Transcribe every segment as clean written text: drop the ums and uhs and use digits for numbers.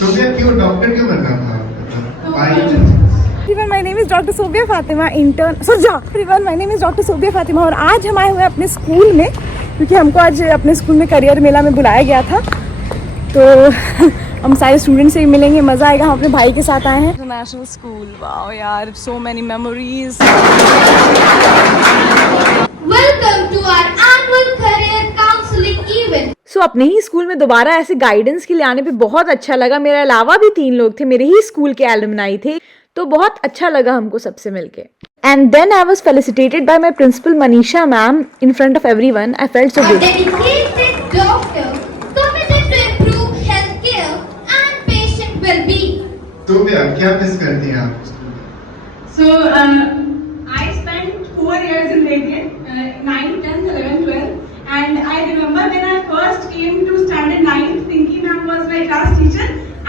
Sophia क्यों doctor क्यों बनना था? Why? Everyone, my name is Dr. Sobia Fatima, intern. Everyone, my name is Dr. Sobia Fatima और आज हम आए हुए हैं अपने स्कूल में क्योंकि हमको आज अपने स्कूल में करियर मेला में बुलाया गया था। तो हम सारे स्टूडेंट से ही मिलेंगे, मज़ा आएगा। हम अपने भाई के साथ आए हैं इंटरनेशनल स्कूल। वाओ यार, so many memories. Welcome to our annual career counseling event. सो अपने ही स्कूल में दोबारा ऐसे गाइडेंस के लिए आने पे बहुत अच्छा लगा। मेरे अलावा भी 3 लोग थे, मेरे ही स्कूल के एलुमनाई थे, तो बहुत अच्छा लगा हमको सबसे मिलके। And then I was felicitated by my principal Manisha ma'am in front of everyone. I felt so A good. dedicated doctor committed to improve healthcare and patient well-being. Sophia क्या मिस करती हैं आप? So, I spent 4 years in Radiant, 9th, 10th, 11th, 12th. And I remember when I first came to standard 9th, Pinky ma'am was my class teacher.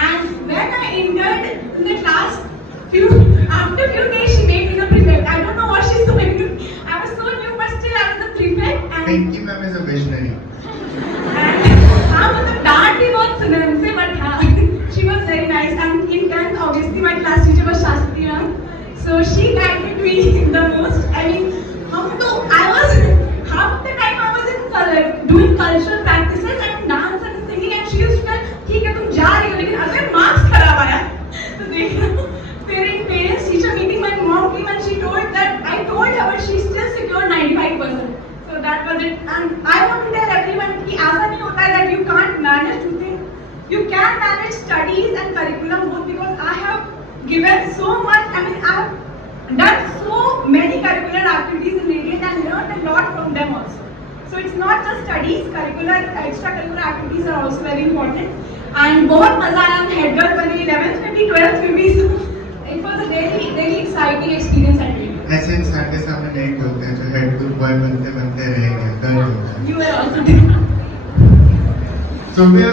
And when I entered in the class, after few days she made me the prefect. I don't know what she's doing. I was so new, but still I was the prefect. And Pinky ma'am is a visionary. हाँ मतलब डांट भी बहुत सुना उनसे, but हाँ she was very nice. And in 10th, obviously my class teacher was Shastri ma'am. So she guided me the most. I mean, half the time I was in doing cultural practices and dance and singing, and she used to tell, ठीक है तुम जा रही हो, लेकिन अगर marks खराब आया तो देखना। Parents teacher meeting, my mom came and she told that I told her, but she still secured 95%. So that was it. And I want to tell everyone कि ऐसा नहीं होता है that you can't manage two things. You can manage studies and curriculum both, because I have given so much. I mean, I have done so many curricular activities in Radiant and learned a lot from them also. So it's not just studies, extracurricular activities are also very important. And बहुत मजा आया, हम head girl बने 11th में भी 12th में भी. It was a really exciting experience at Radiant. ऐसे इंसान के सामने नहीं बोलते हैं जो हेड ग्रुप बॉय बनते बनते रहेंगे, दर्द होता है। You were also there. Sophia,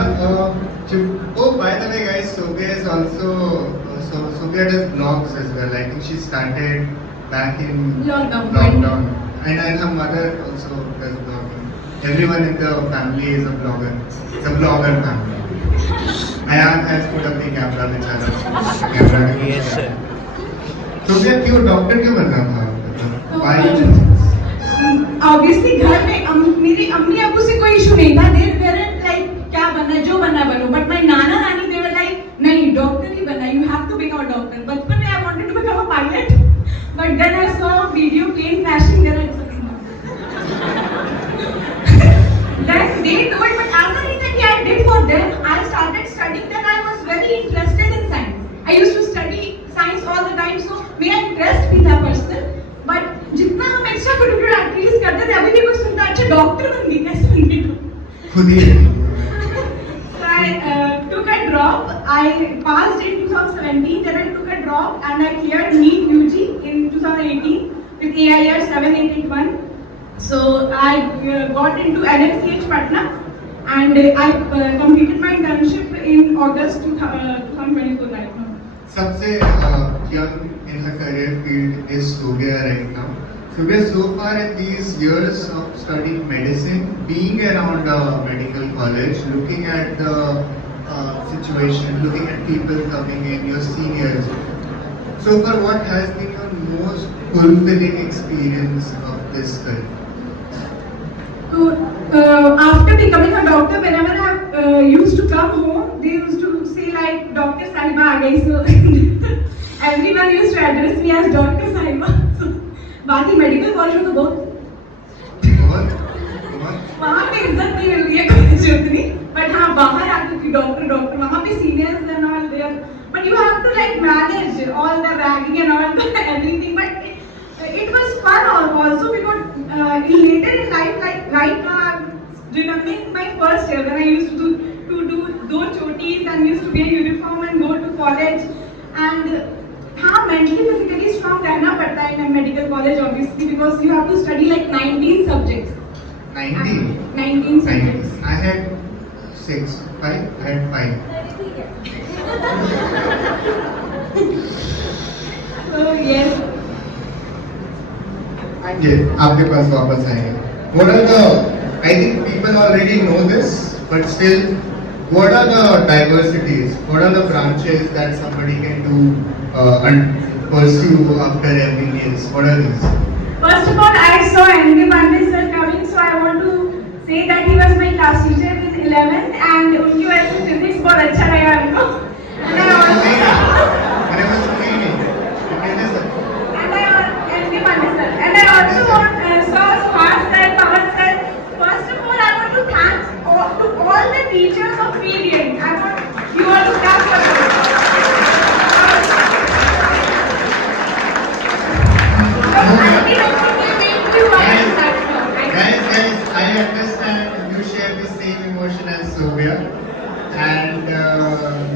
oh by the way guys, Sophia is also Sophia does blogs as well. I think she started back in lockdown. And her mother also does blogging. Everyone in the family is a blogger. It's a blogger family. Ayan has put up the camera बेचारा. Camera yes sir. Sophia क्यों doctor क्यों बनना था? Why? Obviously घर में मेरी अम्मी अब्बू से कोई इशू नहीं था. They weren't like क्या बनना है, जो बनना बनो. But my नाना नानी they were like नहीं डॉक्टर ही बनना, you have to become a doctor. बचपन में I wanted to become a pilot, but then I saw a video plane crashing, then I took then they told, but ऐसा नहीं था कि I did for them. I started studying, then I was very interested in science. I used to study science all the time, so मेरा interest भी था personal. But जितना हम extra curricular activities करते थे, अभी भी कुछ सुनता अच्छा डॉक्टर बन गई, कैसे बन गई तू? खुद ही So I took a drop. I passed in 2017. Then I took a drop and I cleared NEET UG in 2018 with AIR 7881. So I got into NMCH Patna and I completed my internship in August 2024 right now. सबसे young in her career field is Sophia right now. Sophia, so far in these years of studying medicine, being around a medical college, looking at the situation, looking at people coming in, your seniors. So far, what has been your most fulfilling experience of this career? So after becoming a doctor, whenever I used to come home, they used to say like Dr. Sahiba aa gayi. So everyone used to address me as Dr. Sahiba. So बाकी medical college में तो बहुत वहाँ पे इज्जत नहीं मिल रही है कुछ उतनी, बट हाँ बाहर आके थी डॉक्टर वहाँ पे seniors and all there, but you have to like manage all the ragging and all the everything, but it was fun also because later in life, like right now I'm remembering my first year when I used to do chotis and used to wear uniform and go to college. And हाँ mentally physically strong रहना पड़ता है in a medical college obviously because you have to study like 19 subjects. 19 subjects. I had 5. I had 5. So yes. आपके पास वापस आएंगे. Moral, I think people already know this, but still what are the diversities? What are the branches that somebody can do and pursue after MBBS? What are these? First of all, I saw N.B. Pandey sir coming, so I want to say that he was my class teacher in 11th and उनकी वजह से physics बहुत अच्छा लगा हमको. And I also want saw Smart sir, Power sir. First of all, I want to thank to all the teachers of Pedian. I want you all to clap for them. Guys, I understand you share the same emotion as Sylvia, and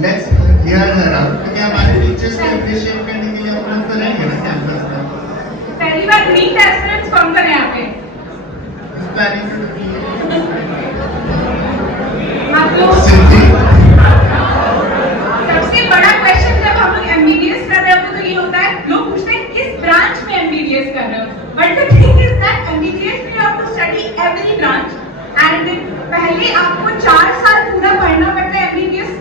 let's hear her out. क्योंकि हमारे teachers को appreciate करने के लिए अपन तो रहेंगे ना campus में. पहली बार नीट एस्पिरेंट्स कौन सा है यहाँ पे? Planning to do आप लोग Siddhi. सबसे बड़ा क्वेश्चन जब हम लोग MBBS कर रहे होते हैं तो ये होता है लोग पूछते हैं किस ब्रांच में MBBS कर रहे हो but the thing is that MBBS में you have to study every branch and पहले आपको 4 साल पूरा पढ़ना पड़ता है MBBS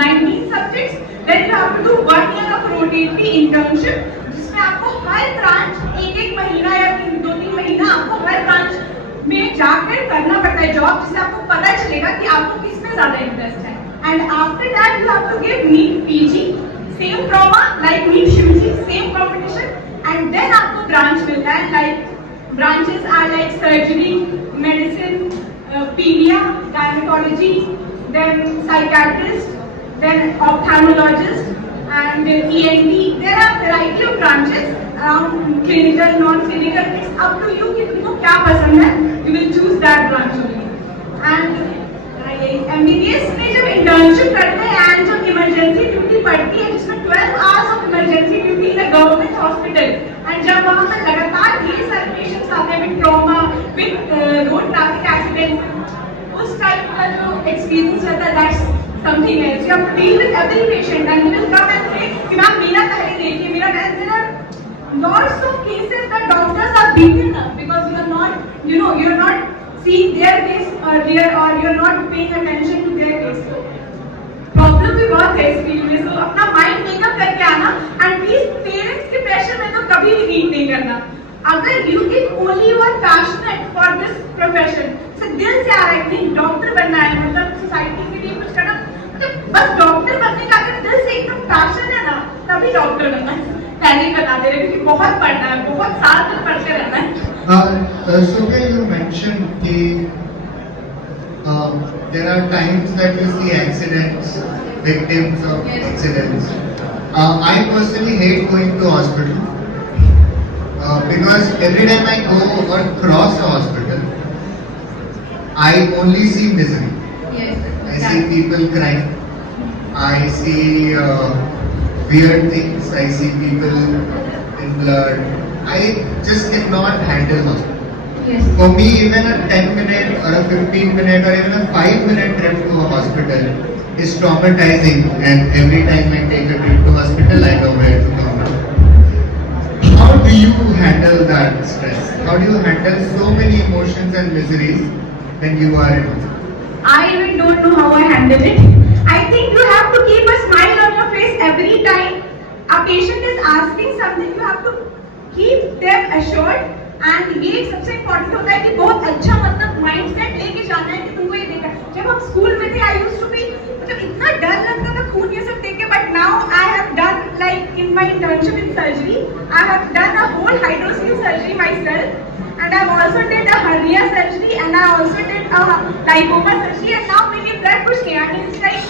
19 subjects then you have to do 1 year of rotatory internship जिसमें आपको हर ब्रांच एक महीना या 2-3 महीना आपको हर ब्रांच में जाकर करना पड़ता है जॉब जिससे आपको पता चलेगा कि आपको किस में ज्यादा इंटरेस्ट है and after that you have to give NEET PG same trauma like NEET UG same competition and then आपको ब्रांच मिलता है like branches are like surgery medicine pedia gynaecology then psychiatrist then ophthalmologist and ENT. There are variety of branches around clinical, non-clinical. It's up to you कि तुमको क्या पसंद है. You will choose that branch only. And MBBS में जब internship करते हैं and जब emergency duty पड़ती है जिसमें 12 hours of emergency duty in a government hospital and जब वहाँ पर लगातार ये सारे patients आते हैं with trauma, with road traffic accidents, उस type का जो experience रहता है that's something else. You have to deal with every patient and you will come and say कि मैम मेरा पहले देखिए मेरा there are lots of cases that doctors are beaten up because you are not you're not seeing their case earlier or you're not paying attention to their case. So problem भी बहुत है इस field में. So अपना mind makeup करके आना and please parents के pressure में तो कभी भी रीड नहीं करना. अगर if only you are passionate for this profession, so दिल से आ रहा है कि डॉक्टर बनना है मतलब सोसाइटी के लिए कुछ करना बस डॉक्टर बनने का अगर दिल से एकदम पैशन है ना तभी डॉक्टर बनना है. पहले ही बता दे रहे क्योंकि बहुत पढ़ना है बहुत साल तक पढ़ते रहना है. Sylvia, you mentioned that there are times that you see accidents, victims of accidents. I personally hate going to hospital because every time I go or cross a hospital, I only see misery. Yes. I see people crying. I see weird things. I see people in blood. I just cannot handle hospital. Yes. For me, even a 10-minute or a 15-minute or even a 5-minute trip to a hospital is traumatizing, and every time I take a trip to hospital, I know where to come. How do you handle that stress? How do you handle so many emotions and miseries when you are in hospital? I even don't know how I handle it. I think you have to keep a smile on your face every time a patient is asking something. You have to keep them assured. And ये सबसे important होता है कि बहुत अच्छा मतलब mindset लेके जाना है कि तुमको ये देखा. जब हम स्कूल में थे, I used to be मतलब इतना डर लगता था खून ये सब देख के. But now I have done like in my internship in surgery, I have done a whole hydroscope surgery myself. And I've also did a hernia surgery and I also did a lipoma surgery and now मैंने blood push किया and it's like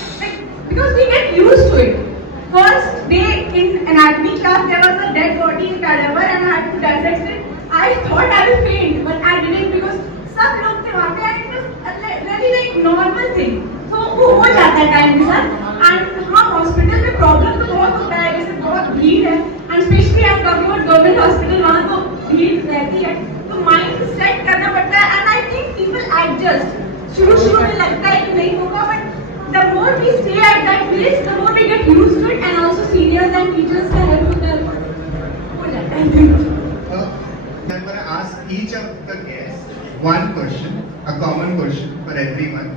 because we get used to it. First day in anatomy class there was a dead body in cadaver and I had to dissect it. I thought I would faint but I didn't because सब लोग थे वहाँ पे and it was very like normal thing. So वो हो जाता है time के साथ and हाँ hospital में problem तो बहुत होता है जैसे बहुत भीड़ है and especially I'm talking about government hospital वहाँ तो भीड़ रहती है. माइंड सेट करना पड़ता है and I think people adjust. शुरू में लगता है कि नहीं होगा but the more we stay at that place the more we get used to it and also seniors and teachers का हेल्प होता है हो जाता है. I'm going to ask each of the guests one question, a common question for everyone,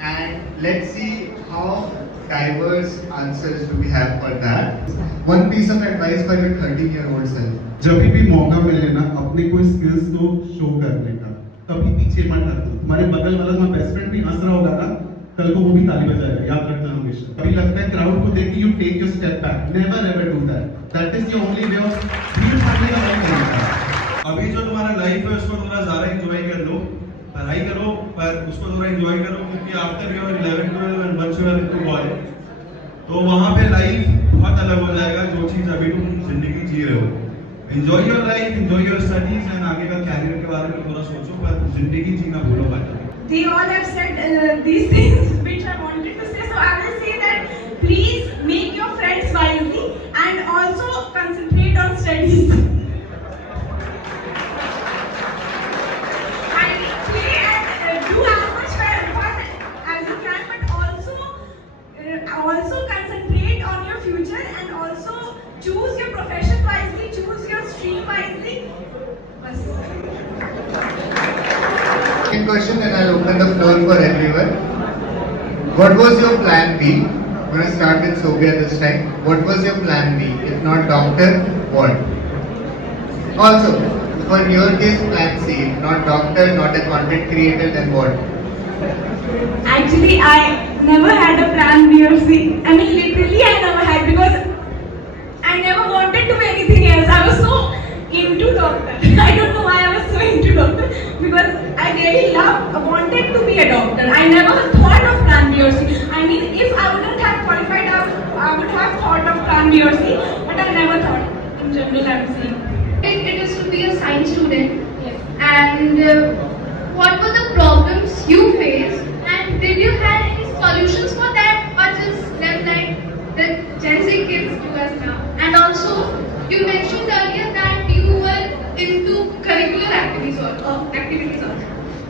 and let's see how diverse answers do we have for that. One piece of advice for your 13-year-old self. जब भी मौका मिले ना अपने कोई skills को show करने का, कभी पीछे मत हटो। तुम्हारे बगल वाला तुम्हारा बेस्ट फ्रेंड भी हंस रहा होगा ना, कल को वो भी ताली बजाएगा, याद रखना हमेशा। कभी लगता है क्राउड को देख के you take your step back, never ever do that. That is the only way of dream करने का तरीका। अभी जो तुम्हारा लाइफ है उसको थोड़ा ज्यादा एंजॉय कर लो, पढ़ाई करो पर उसको थोड़ा एंजॉय करो, क्योंकि after your 11 12 and once you are into college तो वहां पे लाइफ बहुत अलग हो जाएगा जो चीज अभी तुम जिंदगी जी रहे हो। Enjoy your life, enjoy your studies and आगे का कैरियर के बारे में थोड़ा सोचो, पर जिंदगी जीना भूलो मत। They all have said these things which I wanted to say, so I will say that please make your friends wisely and also concentrate on studies. And play and do as much fun as you can, but also concentrate on your future and also choose your profession wisely, choose your stream wisely. Bas. Second question, and I'll open the floor for everyone. What was your plan B? I'm going to start with Sobhya this time. What was your plan B? If not doctor, what? Also, for your case, plan C. If not doctor, not a content creator, then what? Actually, I never had a plan B or C. I mean, literally, I never had, because I never wanted to do anything else. I was so into doctor. I don't know why I was so into doctor, because I really wanted to be a doctor. I never thought of plan B or C. I mean, if I wouldn't have qualified, I would have thought of plan B or C, but I never thought. In general, I'm saying. It is to be a science student. Yes. And what were the problems you faced? And did you have any solutions for that, or just left like the Gen Z kids do us now? And also, you mentioned earlier that you were into curricular activities also.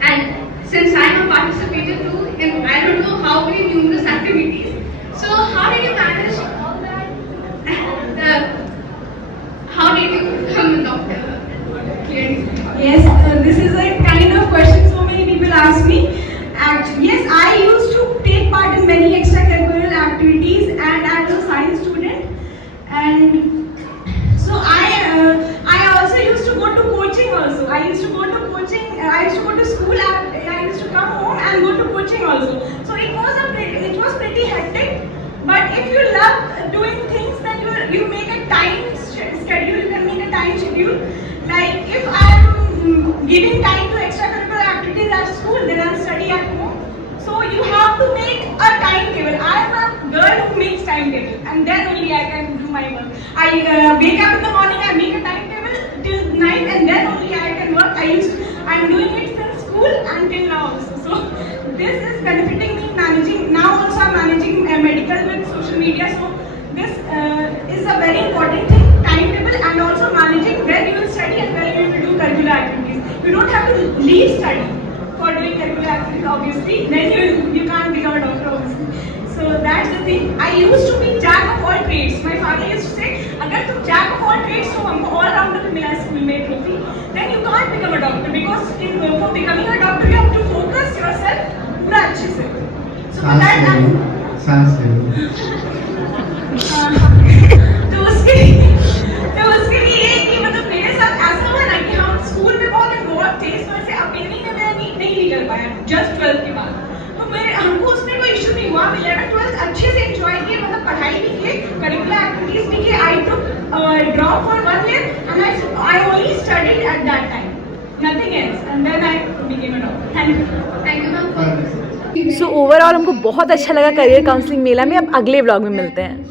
And since I have participated too in I don't know how many numerous activities, so how did you manage all that? And how did you become a doctor? Clearly. Yes, this is a kind of question so many people ask me. Actually, yes, I used to take part in many extracurricular activities, and I was a science student. And so I also used to go to coaching also. I used to go to coaching. I used to go to school. I used to come home and go to coaching also. So it was pretty hectic. But if you love doing things, then you make a time schedule. You can make a time schedule. Like if I am giving time to extracurricular activities at school, then I'll study at home. So you have to make a timetable. I am a girl who makes timetable, and then only I can do my work. I wake up in the morning, I make a timetable till night, and then only I can work. I'm doing it since school until now also. So this is benefiting me managing. Now also I'm managing medical with social media. So this is a very important thing, timetable, and also managing when you will study and when you will do curricular activities. You don't have to leave study for doing curricular activities, obviously. Then you can't become a doctor, obviously. So that's the thing. I used to be jack of all trades. My father used to say, अगर तुम jack of all trades तो हमको all rounder में मिला school में trophy. Then you can't become a doctor, because for becoming a doctor you have to focus yourself पूरा अच्छे से. So for that सांस ले लो. तो उसके लिए कि मतलब मेरे साथ ऐसा हुआ ना कि हम स्कूल में बहुत इन्वॉल्व थे, इस वजह से अपनी में मैं नीट नहीं निकल पाया जस्ट 12th के बाद. तो हमको उसमें कोई इशू नहीं हुआ. 11th 12th अच्छे से एंजॉय किए, मतलब पढ़ाई भी किए, करिकुलर एक्टिविटीज भी किए. आई टुक drop for 1 year and I only studied at that time, nothing else, and then I became a doctor. Thank you ma'am. So overall हमको बहुत अच्छा लगा करियर काउंसलिंग मेला में. अब अगले व्लॉग में मिलते हैं.